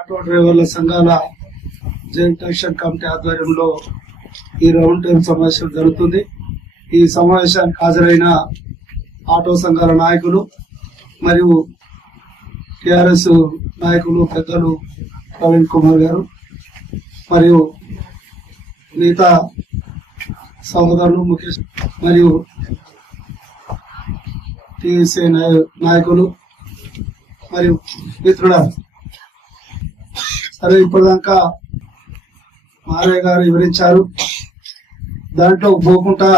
Auto డ్రైవర్ల సంఘాల joint action committee ఆధ్వర్యంలో ఈ రౌండ్ టేబుల్ సమావేశం జరుగుతుంది. ఈ సమావేశానికి హాజరైన ఆటో సంఘాల నాయకులు మరియు టిఆర్ఎస్ నాయకులు పెద్దలు ప్రవీణ్ కుమార్ గారు మరియు మిగతా సహోదరులు ముఖేష్ మరియు టిఎస్ఏ నాయకులు మరియు మిత్రుల సరే ఇప్పటిదాకా మారయ్య గారు వివరించారు. దాంట్లో పోకుండా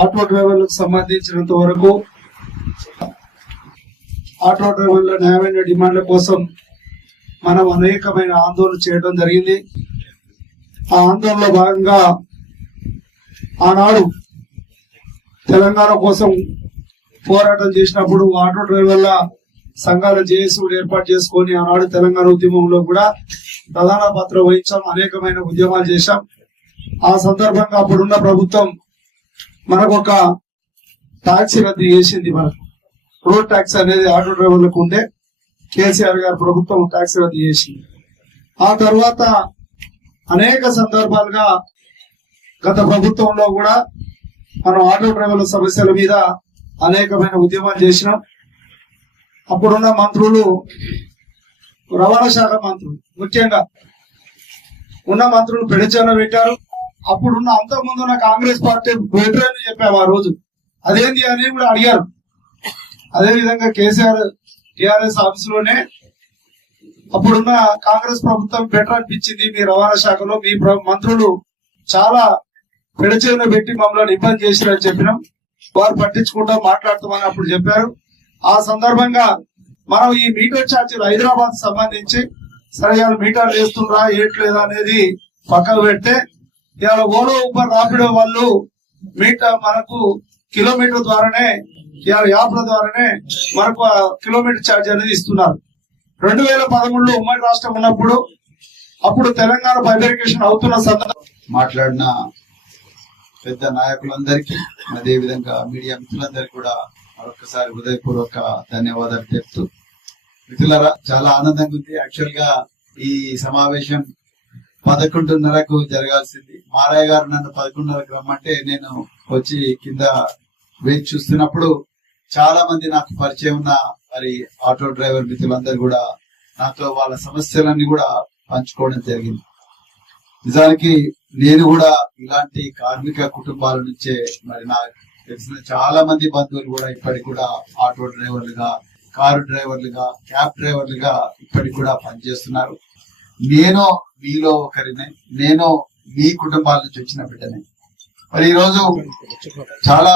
ఆటో డ్రైవర్లకు సంబంధించినంత వరకు ఆటో డ్రైవర్ల న్యాయమైన డిమాండ్ల కోసం మనం అనేకమైన ఆందోళన చేయడం జరిగింది. ఆ ఆందోళనలో భాగంగా ఆనాడు తెలంగాణ కోసం పోరాటం చేసినప్పుడు ఆటో డ్రైవర్ల సంఘాల జేఏసీ ఏర్పాటు చేసుకొని ఆనాడు తెలంగాణ ఉద్యమంలో కూడా ప్రధాన పాత్ర వహించాం. అనేకమైన ఉద్యమాలు చేశాం. ఆ సందర్భంగా అప్పుడున్న ప్రభుత్వం మనకొక ట్యాక్సీ రద్దు చేసింది. మనకు రోడ్ ట్యాక్స్ అనేది ఆటో డ్రైవర్లకు ఉండే కేసీఆర్ గారు ప్రభుత్వం ట్యాక్సీ రద్దు చేసింది. ఆ తర్వాత అనేక సందర్భాలుగా గత ప్రభుత్వంలో కూడా మనం ఆటో డ్రైవర్ల సమస్యల మీద అనేకమైన ఉద్యమాలు చేసినాం. అప్పుడున్న మంత్రులు, రవాణా శాఖ మంత్రులు ముఖ్యంగా ఉన్న మంత్రులు పెడచన పెట్టారు. అప్పుడున్న అంతకుముందున్న కాంగ్రెస్ పార్టీ బెటర్ అని చెప్పాము ఆ రోజు. అదేంటి అని కూడా అడిగారు. అదేవిధంగా కేసీఆర్ టిఆర్ఎస్ ఆఫీసులోనే అప్పుడున్న కాంగ్రెస్ ప్రభుత్వం బెటర్ అనిపించింది. మీ రవాణా శాఖలో మీ మంత్రులు చాలా పెడచేవన పెట్టి మమ్మల్ని ఇబ్బంది చేశారని చెప్పినాం. వారు పట్టించుకుంటా మాట్లాడుతామని అప్పుడు చెప్పారు. ఆ సందర్భంగా మనం ఈ మీటర్ ఛార్జీలు హైదరాబాద్ సంబంధించి సరే ఇవాళ మీటర్లు వేస్తుండ్రా ఏట్లేదా అనేది పక్కకు పెడితే ఇవాళ ఓలో ఊబర్ రాపిడో వాళ్ళు మీటర్ మనకు కిలోమీటర్ ద్వారానే ఇవాళ యాప్ల ద్వారానే మనకు కిలోమీటర్ ఛార్జ్ అనేది ఇస్తున్నారు. 2013లో ఉమ్మడి రాష్ట్రం ఉన్నప్పుడు అప్పుడు తెలంగాణ ఫైబ్రికేషన్ అవుతున్న సందర్భంగా మాట్లాడిన పెద్ద నాయకులందరికీ అదే విధంగా మీడియా మిత్రులందరికీ కూడా మరొకసారి హృదయపూర్వక ధన్యవాదాలు చెప్తూ, మిత్రులారా చాలా ఆనందంగా ఉంది. యాక్చువల్ గా ఈ సమావేశం 11:30కు జరగాల్సింది. మారయ్య గారు నన్ను 11:30కు రమ్మంటే నేను వచ్చి కింద వేచి చూస్తున్నప్పుడు చాలా మంది నాకు పరిచయం ఉన్న మరి ఆటో డ్రైవర్ మిత్రులందరూ కూడా నాతో వాళ్ళ సమస్యలన్నీ కూడా పంచుకోవడం జరిగింది. నిజానికి నేను కూడా ఇలాంటి కార్మిక కుటుంబాల నుంచే మరి నాకు తెలిసిన చాలా మంది బంధువులు కూడా ఇప్పటికి కూడా ఆటో డ్రైవర్లుగా, కారు డ్రైవర్లుగా, క్యాబ్ డ్రైవర్లుగా ఇప్పటికి కూడా పనిచేస్తున్నారు. నేను మీలో ఒకరినే, నేను మీ కుటుంబాల నుంచి వచ్చిన బిడ్డనే. మరి ఈరోజు చాలా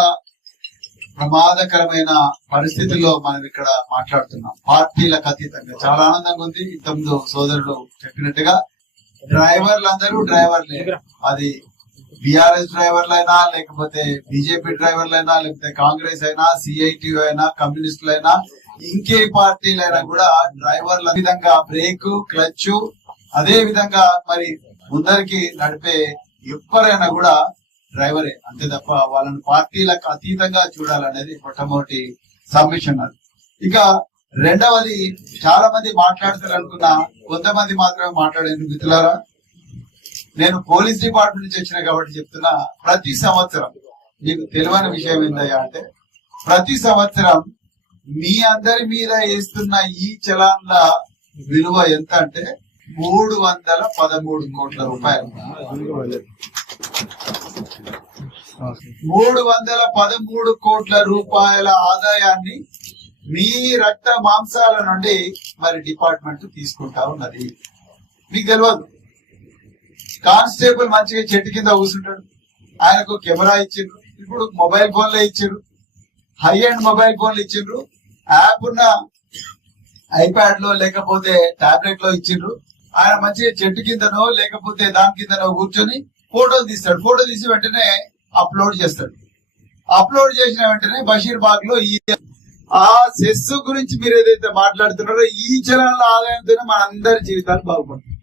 ప్రమాదకరమైన పరిస్థితుల్లో మనం ఇక్కడ మాట్లాడుతున్నాం. పార్టీలకు అతీతంగా చాలా ఆనందంగా ఉంది. ఇంతకుముందు సోదరుడు చెప్పినట్టుగా డ్రైవర్లందరూ డ్రైవర్లే. అది బీఆర్ఎస్ డ్రైవర్లైనా, లేకపోతే బీజేపీ డ్రైవర్లైనా, లేకపోతే కాంగ్రెస్ అయినా, సిఐటి అయినా, కమ్యూనిస్టులైనా, ఇంకే పార్టీలైనా కూడా డ్రైవర్ల విధంగా బ్రేక్, క్లచ్, అదే విధంగా మరి ముందరికి నడిపే ఎవరైనా కూడా డ్రైవరే. అంతే తప్ప వాళ్ళని పార్టీలకు అతీతంగా చూడాలనేది మొట్టమొదటి సబ్మిషన్. అది ఇక రెండవది, చాలా మంది మాట్లాడతారు అనుకున్నా, కొంతమంది మాత్రమే మాట్లాడారు. మిత్రులారా, నేను పోలీస్ డిపార్ట్మెంట్ నుంచి వచ్చిన కాబట్టి చెప్తున్నా, ప్రతి సంవత్సరం మీకు తెలియని విషయం ఏందయ్యా అంటే, ప్రతి సంవత్సరం మీ అందరి మీద వేస్తున్న ఈ చలాన్ల విలువ ఎంత అంటే 313 కోట్ల రూపాయలు. 313 కోట్ల రూపాయల ఆదాయాన్ని మీ రక్త మాంసాల నుండి మరి డిపార్ట్మెంట్ తీసుకుంటా ఉన్నది. మీకు తెలియదు. కానిస్టేబుల్ మంచిగా చెట్టు కింద కూర్చుంటాడు, ఆయనకు కెమెరా ఇచ్చిండ్రు, ఇప్పుడు మొబైల్ ఫోన్లే ఇచ్చిండ్రు, హై అండ్ మొబైల్ ఫోన్లు ఇచ్చిండ్రు, యాప్ ఉన్న ఐప్యాడ్ లో లేకపోతే టాబ్లెట్ లో ఇచ్చిండ్రు. ఆయన మంచిగా చెట్టు కిందనో లేకపోతే దాని కిందనో కూర్చొని ఫోటోలు తీస్తాడు. ఫోటో తీసి వెంటనే అప్లోడ్ చేస్తాడు. అప్లోడ్ చేసిన వెంటనే బషీర్బాగ్ లో ఆ సెస్ గురించి మీరు ఏదైతే మాట్లాడుతున్నారో ఈ చలనాల ఆదాయంతోనే మన అందరి జీవితాలు బాగుపడతాయి.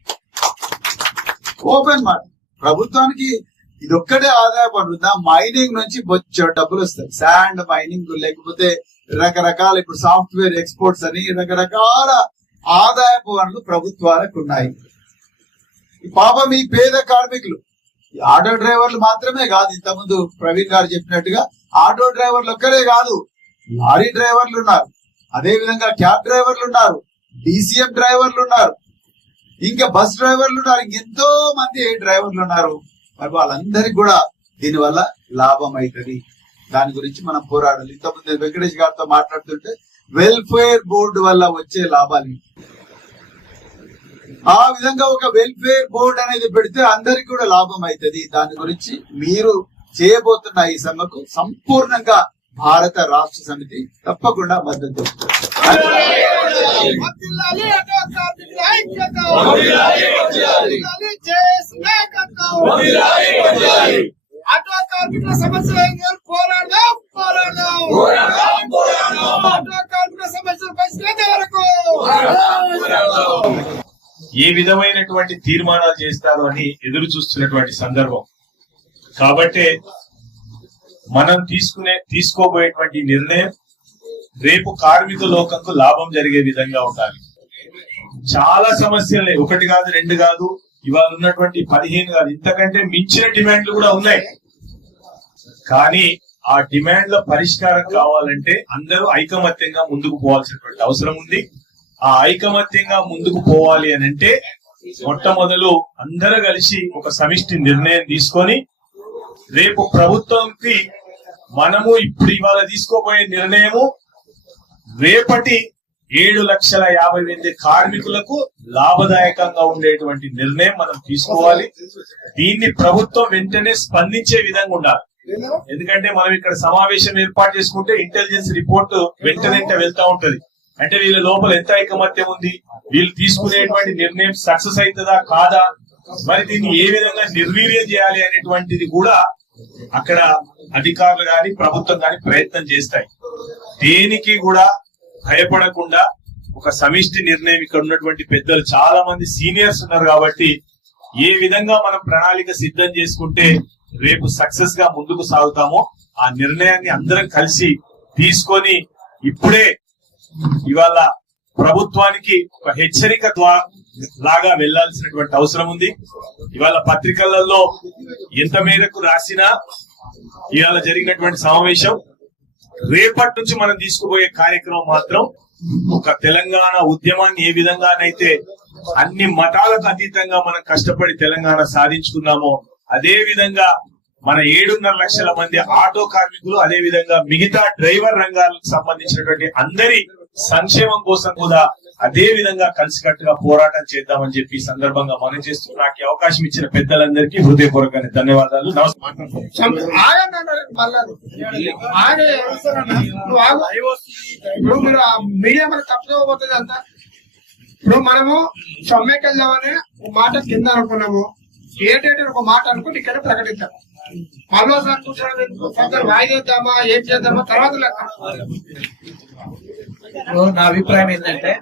ఓపెన్ మాట, ప్రభుత్వానికి ఇదొక్కటే ఆదాయ పడుతుందా? మైనింగ్ నుంచి బొచ్చ డబ్బులు వస్తాయి. శాండ్ మైనింగ్, లేకపోతే రకరకాల ఇప్పుడు సాఫ్ట్వేర్ ఎక్స్పోర్ట్స్ అని రకరకాల ఆదాయపు వనరులు ప్రభుత్వాలకు ఉన్నాయి. పాపం ఈ పేద కార్మికులు ఈ ఆటో డ్రైవర్లు మాత్రమే కాదు, ఇంతకుముందు ప్రవీణ్ గారు చెప్పినట్టుగా ఆటో డ్రైవర్లు ఒక్కరే కాదు, లారీ డ్రైవర్లు ఉన్నారు, అదే విధంగా క్యాబ్ డ్రైవర్లు ఉన్నారు, DCM డ్రైవర్లు ఉన్నారు, ఇంకా బస్ డ్రైవర్లు ఉన్నారు, ఇంకెంతో మంది డ్రైవర్లు ఉన్నారు. మరి వాళ్ళందరికీ కూడా దీనివల్ల లాభం అవుతుంది. దాని గురించి మనం పోరాడాలి. ఇంతకుముందు వెంకటేష్ గారితో మాట్లాడుతుంటే వెల్ఫేర్ బోర్డు వల్ల వచ్చే లాభాలు, ఆ విధంగా ఒక వెల్ఫేర్ బోర్డు అనేది పెడితే అందరికి కూడా లాభం అవుతుంది. దాని గురించి మీరు చేయబోతున్న ఈ సమ్మెకు సంపూర్ణంగా భారత రాష్ట్ర సమితి తప్పకుండా మద్దతు ఆటో కార్మికుల సమస్యలు పోరాడదాం పోరాడదాం ఆటో కార్మికుల సమస్యలు పరిష్కరించే వరకు ఏ విధమైనటువంటి తీర్మానాలు చేస్తారు అని ఎదురు చూస్తున్నటువంటి సందర్భం కాబట్టి మనం తీసుకోబోయేటువంటి నిర్ణయం రేపు కార్మిక లోకంకు లాభం జరిగే విధంగా ఉండాలి. చాలా సమస్యలే, ఒకటి కాదు రెండు కాదు, ఇవాళ ఉన్నటువంటి 15 కాదు, ఇంతకంటే మించిన డిమాండ్లు కూడా ఉన్నాయి. కానీ ఆ డిమాండ్ల పరిష్కారం కావాలంటే అందరూ ఐకమత్యంగా ముందుకు పోవాల్సినటువంటి అవసరం ఉంది. ఆ ఐకమత్యంగా ముందుకు పోవాలి అని అంటే మొట్టమొదలు అందరూ కలిసి ఒక సమిష్టి నిర్ణయం తీసుకొని రేపు ప్రభుత్వంకి మనము ఇప్పుడు ఇవాళ తీసుకోబోయే నిర్ణయము రేపటి 7,50,000 కార్మికులకు లాభదాయకంగా ఉండేటువంటి నిర్ణయం మనం తీసుకోవాలి. దీన్ని ప్రభుత్వం వెంటనే స్పందించే విధంగా ఉండాలి. ఎందుకంటే మనం ఇక్కడ సమావేశం ఏర్పాటు చేసుకుంటే ఇంటెలిజెన్స్ రిపోర్ట్ వెంటనే వెళ్తా ఉంటది. అంటే వీళ్ళ లోపల ఎంత ఐకమత్యం ఉంది, వీళ్ళు తీసుకునేటువంటి నిర్ణయం సక్సెస్ అవుతుందా కాదా, మరి దీన్ని ఏ విధంగా నిర్వీర్యం చేయాలి అనేటువంటిది కూడా అక్కడ అధికారులు గాని ప్రభుత్వం గాని ప్రయత్నం చేస్తాయి. దేనికి కూడా భయపడకుండా ఒక సమిష్టి నిర్ణయం ఇక్కడ ఉన్నటువంటి పెద్దలు చాలా మంది సీనియర్స్ ఉన్నారు కాబట్టి ఏ విధంగా మనం ప్రణాళిక సిద్ధం చేసుకుంటే రేపు సక్సెస్ గా ముందుకు సాగుతామో ఆ నిర్ణయాన్ని అందరం కలిసి తీసుకొని ఇప్పుడే ఇవాళ ప్రభుత్వానికి ఒక హెచ్చరిక లాగా వెళ్లాల్సినటువంటి అవసరం ఉంది. ఇవాళ పత్రికలలో ఎంత మేరకు రాసినా ఇవాళ జరిగినటువంటి సమావేశం రేపటి నుంచి మనం తీసుకుపోయే కార్యక్రమం మాత్రం ఒక తెలంగాణ ఉద్యమాన్ని ఏ విధంగానైతే అన్ని మతాలకు అతీతంగా మనం కష్టపడి తెలంగాణ సాధించుకున్నామో అదే విధంగా మన 7.5 లక్షల మంది ఆటో కార్మికులు అదే విధంగా మిగతా డ్రైవర్ రంగాలకు సంబంధించినటువంటి అందరి సంక్షేమం కోసం కూడా అదే విధంగా కలిసికట్టుగా పోరాటం చేద్దామని చెప్పి సందర్భంగా మనం చేస్తూ నాకు అవకాశం ఇచ్చిన పెద్దలందరికీ హృదయపూర్వకంగా ధన్యవాదాలు. ఇప్పుడు మీరు మీడియా మనకు తప్పుకోబోతుంది అంతా. ఇప్పుడు మనము సమ్మెకి వెళ్దామని ఒక మాట కింద అనుకున్నాము, ఏంటంటే ఒక మాట అనుకుని ఇక్కడ ప్రకటించాము. మరోసారి కూర్చోడం వాయిదేద్దామా ఏం చేద్దామా తర్వాత లెక్క. నా అభిప్రాయం ఏంటంటే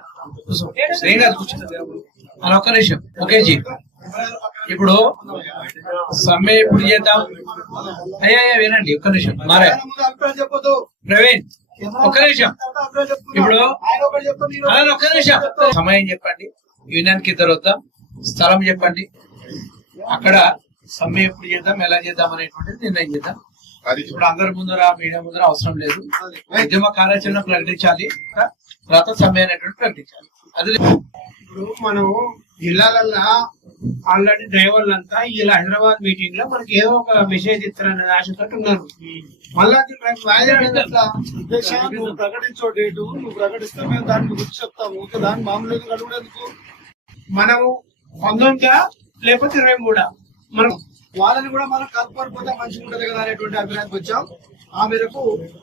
శ్రీనివాస్ కూర్చుంటే అని ఒక్క నిమిషం ఓకేజీ. ఇప్పుడు సమ్మె ఎప్పుడు చేద్దాం? అయ్యా వినండి ఒక్క నిమిషం. మారే ప్రవీణ్ ఒక్క నిమిషం. ఇప్పుడు ఒక్క నిమిషం సమయం చెప్పండి, యూనియన్కి ఇద్దరు వద్దాం, స్థలం చెప్పండి, అక్కడ సమ్మె ఎప్పుడు చేద్దాం ఎలా చేద్దాం అనేటువంటిది నిర్ణయం చేద్దాం. ఇప్పుడు అందరి ముందర మీడియా ముందర అవసరం లేదు. ఉద్యమ కార్యాచరణ ప్రకటించాలి, తర్వాత సమ్మె అనేటువంటి ప్రకటించాలి. అది ఇప్పుడు మనం జిల్లాలల్లో ఆల్రెడీ డ్రైవర్లంతా ఇలా హైదరాబాద్ మీటింగ్ లో మనకి ఏదో ఒక మెసేజ్ ఇస్తారనే ఆశతో ఉన్నారు. మళ్ళా నువ్వు ప్రకటించో డేటు, నువ్వు ప్రకటిస్తే మేము దాని గురించి చెప్తాము. దాని మామూలుగా అడుగుడేందుకు? మనము 19 లేకపోతే 23 మనం వాళ్ళని కూడా మనం కలుపుకోకపోతే మంచిగా ఉంటది కదా అనేటువంటి అభిప్రాయానికి వచ్చాం. ఆ మేరకు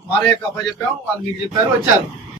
మా యొక్క అప్పచెప్పాం, వాళ్ళు మీకు చెప్పారు, వచ్చారు.